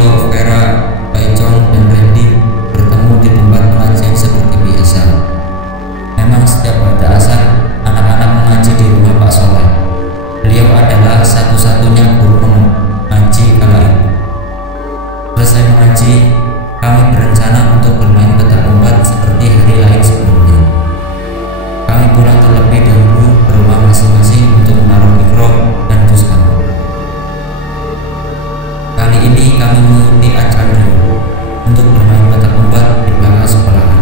Rio, Vera, Paicong, dan Randy bertemu di tempat pengajian seperti biasa. Memang setiap pada asar, anak-anak mengaji di rumah Pak Soleh. Beliau adalah satu-satunya guru mengaji kala itu. Selesai mengaji, kami berencana untuk bermain petak umpet seperti hari lain sebelumnya. Kami pulang terlebih dahulu ke rumah masing-masing untuk menaruh mikro dan dus kami. Kali ini kami mengikuti ajakan Rio untuk bermain petak umpet di belakang sekolahan,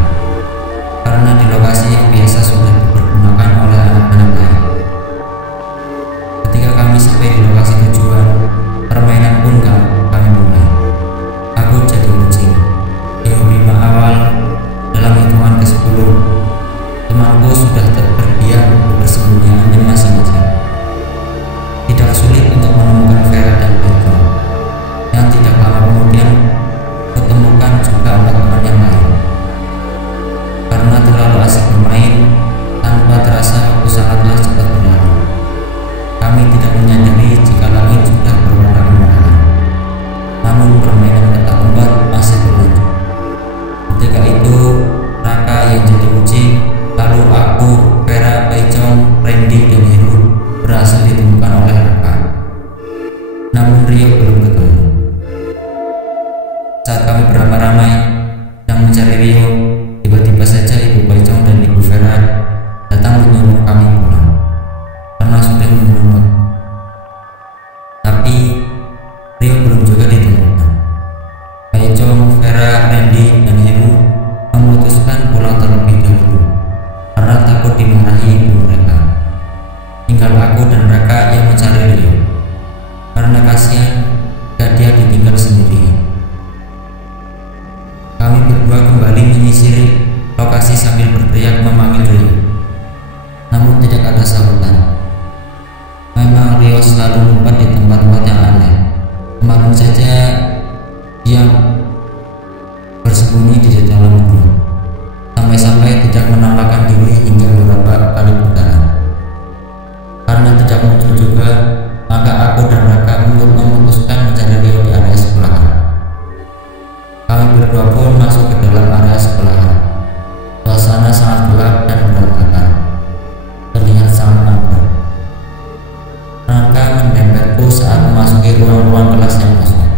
karena di lokasi yang biasa sudah dipergunakan oleh anak-anak lain. Ketika kami sampai di lokasi tujuan, permainan pun kami mulai. Aku jadi kucing. Di lima awal, dalam hitungan ke-10, temanku sudah berdiam bersembunyian masing-masing. Tidak sulit untuk menemukan Vera dan Paicong. Yang tidak lama kemudian, kutemukan juga 4 teman yang lain. Karena terlalu asik bermain, tanpa terasa waktu sangatlah cepat berlalu. Kami tidak menyadari jika langit sudah berwarna kemerahan. Namun permainan petak umpet masih berlanjut. Ketika itu, Raka yang jadi kucing, lalu aku, Vera, Paicong, Randy, dan Heru berhasil ditemukan oleh Raka. Namun Rio belum ketemu. Saat kami beramai-ramai yang mencari Rio, tiba-tiba saja Ibu Paicong dan Ibu Vera datang menyuruh kami pulang karena sudah menunggu. Tapi Rio belum juga ditemukan. Paicong, Vera, Randy, dan Heru memutuskan pulang terlebih dahulu karena takut dimarahi ibu mereka. Tinggal aku dan Raka yang mencari Rio karena kasihan jika dia ditinggal sendirian. Kami berdua kembali menyisiri lokasi sambil berteriak memanggil Rio, namun tidak ada sahutan. Memang Rio selalu ngumpet di tempat-tempat yang aneh. Kemarin saja dia bersembunyi di dalam gua, sampai-sampai tidak menampakkan diri hingga beberapa kali putaran. Karena tidak muncul juga, maka aku dan Raka memutuskan mencari Rio di area sekolahan. Kami berdua pun masuk ke dalam area sekolahan. Suasana sangat gelap dan berantakan, terlihat sangat angker. Raka mendempetku saat memasuki ruang-ruang kelas yang kosong.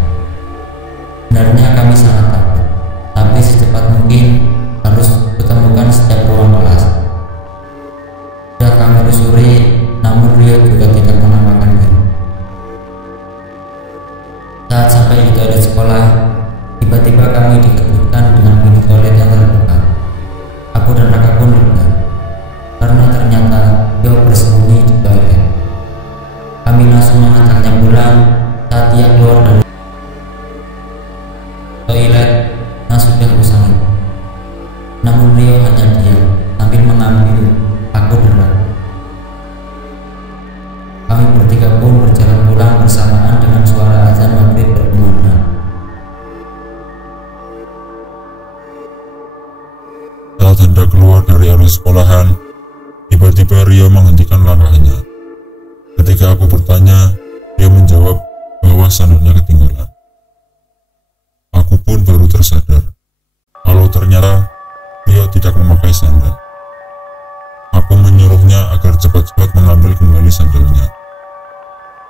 Sebenarnya kami sangat takut, tapi secepat mungkin harus kutemukan setiap ruang kelas. Sudah kami rusuri, namun Rio juga tidak menampakkan diri. Saat sampai di toilet sekolah, tiba-tiba kami dikejutkan dengan pintu toilet yang terbuka. Aku dan Raka pun lega, karena ternyata Rio bersembunyi di toilet. Kami langsung mengantarnya pulang saat dia keluar dari toilet yang sudah usang. Namun Rio hanya diam sambil mengambil aku dan Raka. Kami bertiga pun berjalan pulang bersamaan dengan suara azan maghrib berkumandang. Saat hendak keluar dari area sekolahan, tiba-tiba Rio menghentikan langkahnya. Ketika aku bertanya, dia menjawab bahwa sandalnya ketinggalan. Aku pun baru tersadar kalau ternyata Rio tidak memakai sandal. Aku menyuruhnya agar cepat-cepat mengambil kembali sandalnya.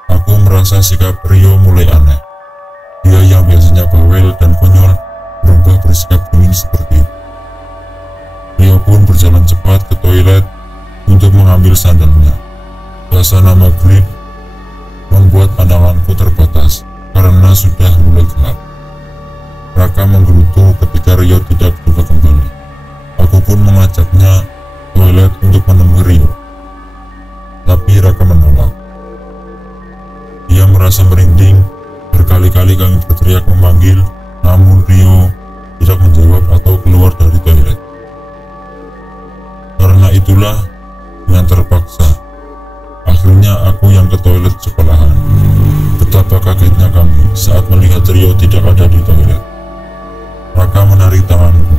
Aku merasa sikap Rio mulai aneh. Dia yang biasanya bawel dan konyol berubah bersikap dingin seperti itu. Rio pun berjalan cepat ke toilet untuk mengambil sandalnya. Suasana maghrib membuat pandanganku terbatas karena sudah mulai gelap. Raka menggerutu ketika Rio tidak juga kembali. Aku pun mengajaknya toilet untuk menemui Rio, tapi Raka menolak. Dia merasa merinding. Berkali-kali kami berteriak memanggil, namun Rio tidak menjawab atau keluar dari toilet. Karena itulah, dengan terpaksa, akhirnya aku yang ke toilet sekolahan. Betapa kagetnya kami saat melihat Rio tidak ada di toilet. Raka menarik tanganku.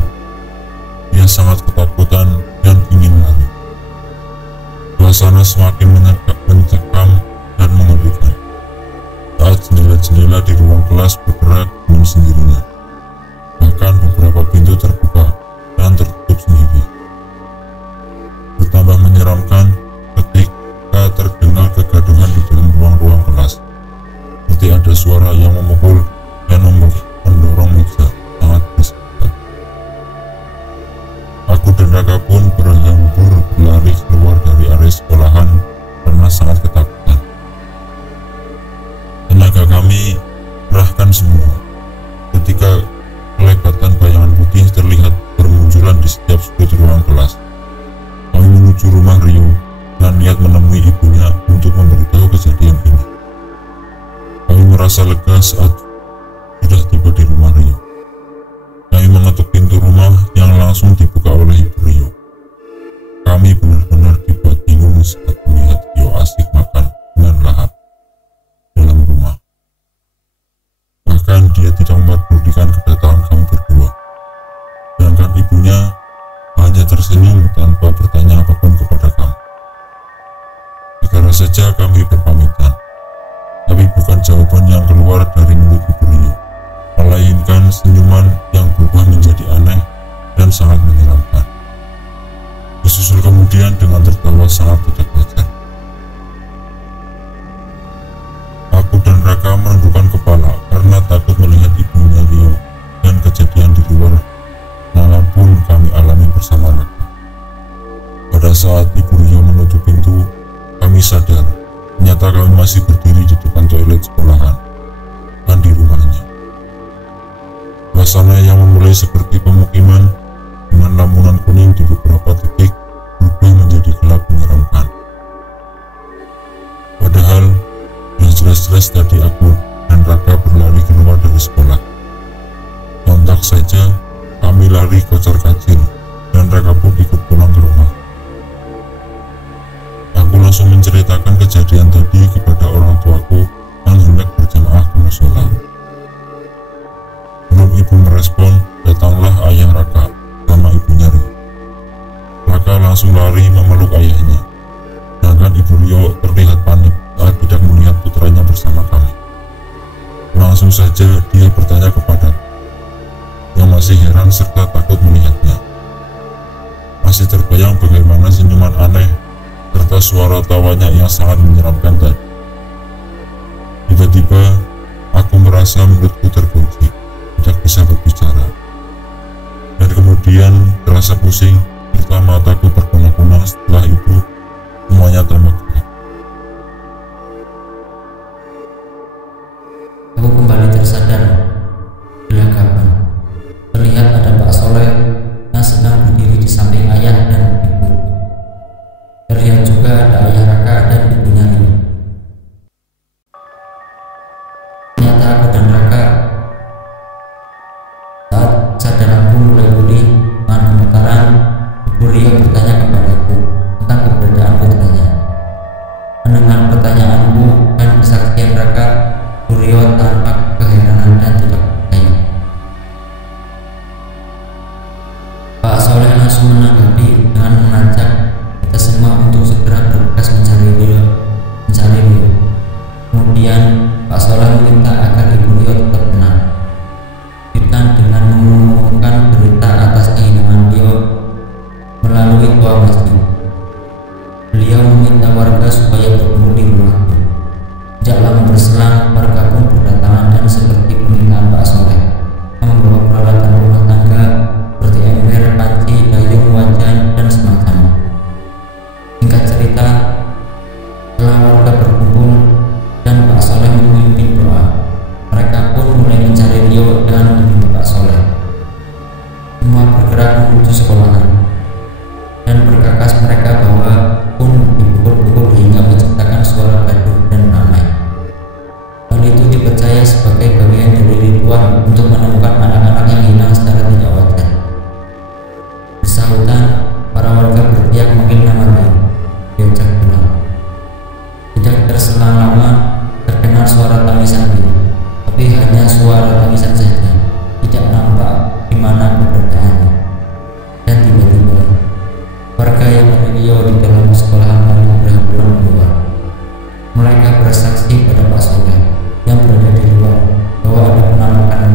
Dia sangat ketakutan dan ingin lari. Suasana semakin mencekam dan mengerikan. Saat jendela-jendela di ruang kelas bergerak dengan sendirinya. Bahkan beberapa pintu terbuka dan tertutup sendiri. Bertambah menyeramkan ketika terdengar kegaduhan di dalam ruang-ruang kelas. Seperti ada suara yang memukul dan mendorong meja sangat berisik. Aku dan Raka pun berhambur berlari keluar dari area sekolahan karena sangat ketakutan. Tenaga kami kerahkan semua ketika kelebatan bayangan putih terlihat bermunculan di setiap sudut ruang kelas. Kami menuju rumah Rio dan niat menemui ibunya untuk memberitahu kejadian ini. Kami merasa lega saat sudah tiba di rumah Rio. Kami mengetuk pintu rumah yang langsung dibuka oleh ibu Rio. Kami benar-benar dibuat bingung saat melihat Rio asik makan dengan lahap dalam rumah. Bahkan dia tidak memperdulikan kedatangan kami berdua. Sedangkan ibunya hanya tersenyum tanpa bertanya apapun kepada kami. Segera saja kami berpamitan, tapi bukan jawaban yang keluar dari mulut ibu Rio, melainkan senyuman yang berubah menjadi aneh dan sangat menyeramkan. Disusul kemudian dengan tertawa sangat tidak wajar. Aku dan Raka menundukkan kepala karena takut melihat ibunya Rio, dan kejadian di luar nalar pun kami alami bersama Raka. Pada saat ibu Rio menutup pintu, kami sadar ternyata kami masih berdiri di depan toilet sekolahan dan di rumahnya. Suasana yang memulai seperti pemukiman dengan lamunan kuning di beberapa titik berubah menjadi gelap menyeramkan. Padahal yang jelas-jelas tadi aku dan Raka berlari keluar dari sekolah. Sontak saja kami lari kocar-kacir dan Raka pun ikut pulang ke rumah. Aku langsung menceritakan kejadian tadi kepada orang tuaku yang hendak berjamaah ke musola. Belum ibu merespon, datanglah ayah Raka sama ibunya Rio. Raka langsung lari memeluk ayahnya, sedangkan ibu Rio terlihat panik saat tidak melihat putranya bersama kami. Langsung saja dia bertanya kepada yang masih heran serta takut melihatnya. Masih terbayang bagaimana senyuman aneh serta suara tawanya yang sangat menyeramkan tadi. Tiba-tiba aku merasa mulutku terkunci, tidak bisa berbicara, dan kemudian terasa pusing serta mataku berkunang-kunang. Setelah itu semuanya tambah gelap. Aku kembali tersadar. Gelagapan. Terlihat ada Pak Soleh yang sedang berdiri di samping ayah dan ibu. Terlihat juga ada ayah Raka dan ibunya Rio. Ternyata aku dan Raka saat sadaranku mulai pulih dengan gemetaran, ibu Rio bertanya kepadaku tentang keberadaan putranya. Mendengar pertanyaanku dan kesaksian Raka, ibu Rio tampak keheranan dan tidak percaya. Pak Soleh langsung menanggapi dengan mengajak kita semua untuk segera bergegas mencari Rio. Kemudian Pak Soleh meminta agar ibu Rio tetap tenang, bukan dengan mengumumkan berita atas kehilangan Rio melalui tua masjid. Beliau meminta warga supaya berkumpul di rumahnya. Tidak lama berselang, warga pun berdatangan dan seperti permintaan Pak Soleh, membawa peralatan rumah tangga seperti ember, panci, gayung, wajan, dan semacamnya. Singkat cerita, setelah warga berkumpul dan Pak Soleh memimpin doa, mereka pun mulai mencari Rio dengan meminta Pak Soleh. Semua bergerak menuju sekolahan, dan berkakas mereka bahwa pun dipukul-pukul hingga menciptakan suara gaduh dan ramai. Hal itu dipercaya sebagai bagian dari ritual untuk menemukan anak-anak yang hilang secara tidak wajar. Bersahutan, para warga berteriak memanggil nama Rio, diajak pulang. Tidak terselang lama, terdengar suara tangisan Rio, tapi hanya suara tangisan saja, tidak nampak di mana keberadaannya. Dan tiba-tiba, warga yang ada Rio di dalam sekolahan lalu berhamburan keluar. Mereka bersaksi pada Pak Soleh yang berada di luar bahwa ada penampakan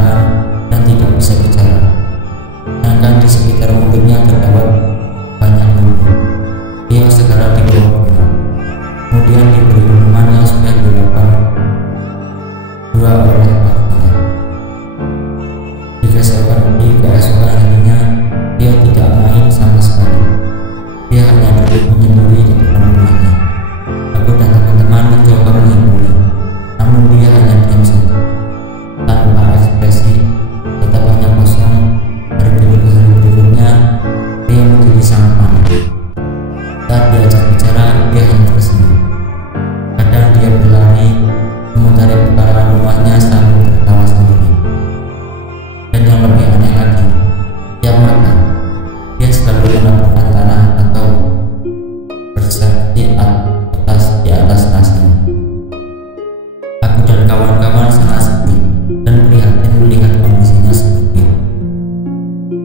kelaparan dan tidak bisa bicara. Sedangkan di sekitar mulutnya terdapat banyak lumpur. Dia segera dibawa pulang. Kemudian diberi minuman yang sudah dilakukan dua oleh pamannya. Di keesokan harinya, dia tidak main sama sekali. Dia hanya duduk menyendiri di depan rumahnya. Aku dan teman-teman mencoba menghiburnya, namun dia hanya diam saja, tanpa ekspresi, tetap hanya kosong. Hari berikutnya, dia menjadi sangat panik. Saat diajak bicara, dia hanya tersenyum. Kadang dia berlari, memutari pekarangan rumahnya sambil tertawa sendiri. Dan yang lebih aneh lagi, tiap makan, dia selalu menaburkan tanah atau bersep di atas nasinya. Aku dan kawan-kawan sangat sedih dan prihatin melihat kondisinya seperti itu.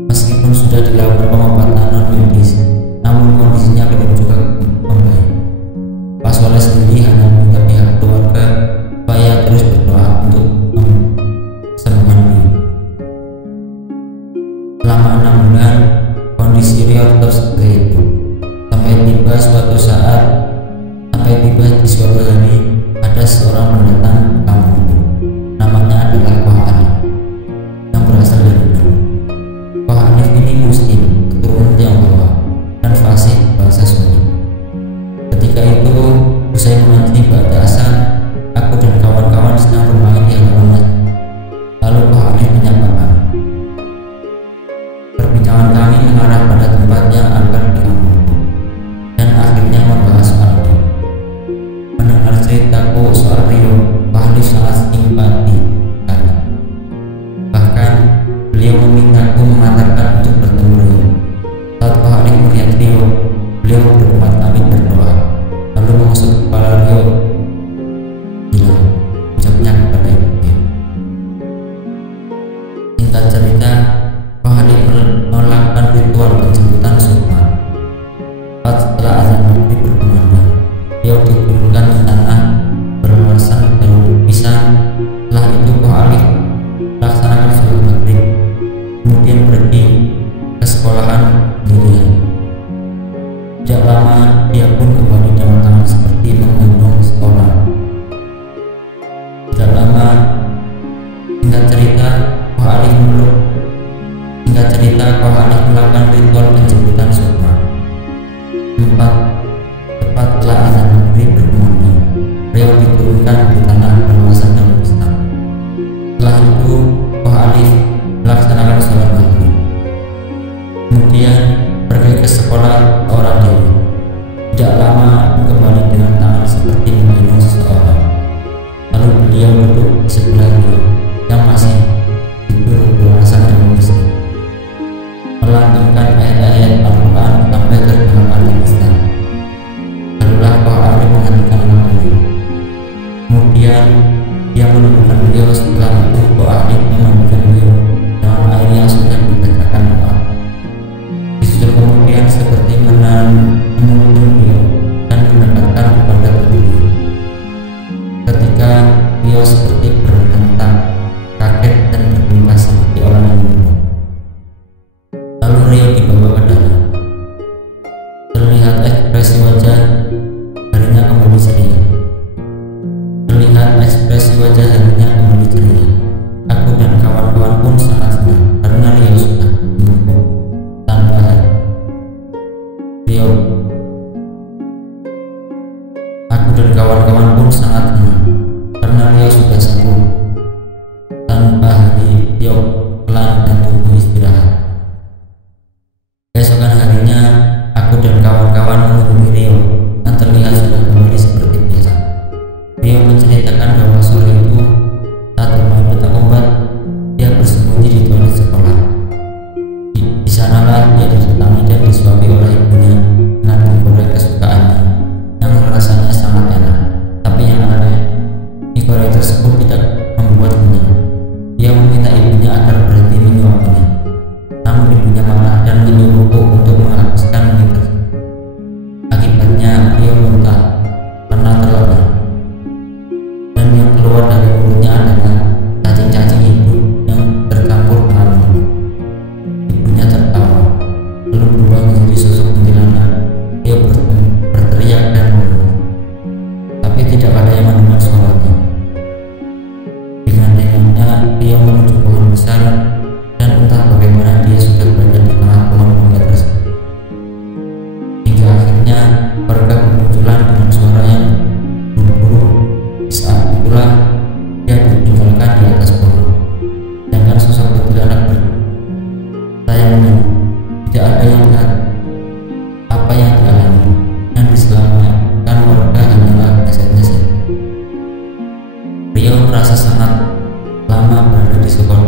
Meskipun sudah dilakukan pengobatan non-medis, namun kondisinya belum juga membaik. Pak Soleh sendiri hanya meminta pihak keluarga supaya terus berdoa untuk kesembuhan beliau. Selama 6 bulan, kondisi Rio tetap seperti itu. Sampai tiba di suatu hari, ada seorang pendatang ke kampung. Namanya adalah Koh Hanif, yang berasal dari Bandung. Koh Hanif ini Muslim, keturunan Tionghoa, dan fasih bahasa Sunda. Ketika itu, usai menanti ba'da asar, aku dan kawan-kawan sedang bermain di halaman masjid. Lalu Koh Hanif menyapa kami. Perbincangan kami mengarah pada tempat yang akan di kampungku, dan akhirnya membahas soal Rio. Mendengar ceritaku soal Rio, Koh Hanif sangat simpati sekali. Bahkan beliau memintaku mengantarkan untuk bertemu Rio. Saat Koh Hanif melihat Rio, beliau berkhidmat kami berdoa, lalu mengusap kepala Rio. Gila, ucapnya kepada ibunya. Singkat cerita, Koh Hanif melakukan ritual penjemputan sukma. Tepat setelah azan maghrib berkumandang, Rio diturunkan di tanah beralasan daun pisang. Setelah itu Koh Hanif melaksanakan sholat maghrib, kemudian pergi ke sekolahan sendirian. Tidak lama dia pun kembali dengan tangan seperti menggendong sekolah. Tidak lama, singkat cerita Koh Hanif melakukan ritual penjemputan sukma. Tepat setelah azan maghrib berkumandang, Rio diturunkan di tanah beralasan daun pisang. Setelah itu Koh Hanif melaksanakan sholat maghrib, kemudian pergi ke sekolah orang diri. Tidak lama kembali dengan tangan seperti menggendong seseorang. Lalu beliau duduk di sebelah Rio yang masih tidur beralasan daun pisang, melantunkan ayat-ayat Al-Quran sampai terdengar azan Islam. Barulah Koh Hanif menghentikan langkahnya. Kemudian dia menemukan beliau. Setelah itu Koh Hanif memandikan beliau dengan air yang sudah dibacakan doa. Disusul kemudian seperti menuntun beliau dan mendekatkan kepada tubuhnya. Ketika beliau seperti berhentak, kaget dan berpindah seperti orang yang buta. Lalu Rio dibawa ke dalam. Terlihat ekspresi wajah harinya kembali ceria. Aku dan kawan-kawan pun sangat senang karena Rio sudah sembuh tanpa Aku dan kawan-kawan pun sangat senang karena Rio sudah sembuh tanpa hari. Rio pelan dan tubuh istirahat. Keesokan harinya, aku dan kawan-kawan menghubungi Rio yang terlihat sudah kembali seperti biasa. Rio menceritakan bahwa sore itu saat bermain petak umpet, dia bersembunyi di toilet sekolah. Di sanalah dia didatangi dan disuapi oleh ibunya dengan mie goreng kesukaannya yang rasanya sangat enak. Tapi yang aneh, mie goreng tersebut tidak membuat kenyang. Dia meminta ibunya agar di sekolah